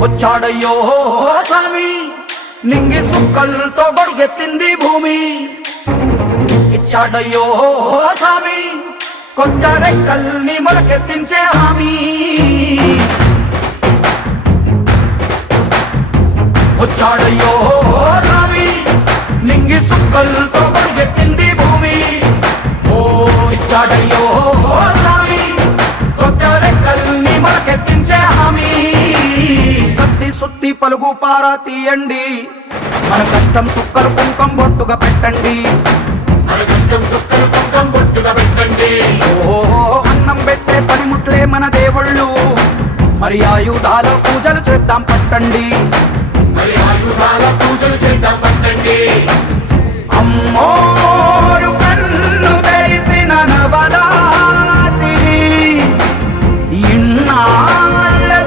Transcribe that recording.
వచ్చాడయ్యో స్వామి నింగి సుక్కలతో బడిగెత్తింది భూమి ఇచ్చాడయ్యో స్వామి కొత్త రెక్కల్ని మొలకెత్తించే హామీ వచ్చాడయ్యో స్వామి నింగి సుక్కలతో బడిగెత్తింది భూమి ఓ ఇచ్చాడయ్యో స్వామి కొత్త రెక్కల్ని మొలకెత్తించే హామీ కత్తి సుత్తి పలుగు పారా తీయండి మన కష్టం సుక్కలు కుంకం బొట్టుగా పెట్టండి ఓ అన్నం పెట్టే పనిముట్లే మన దేవుళ్ళు మరి ఆయుధాల పూజలు చేద్దాం పట్టండి అమ్మోరు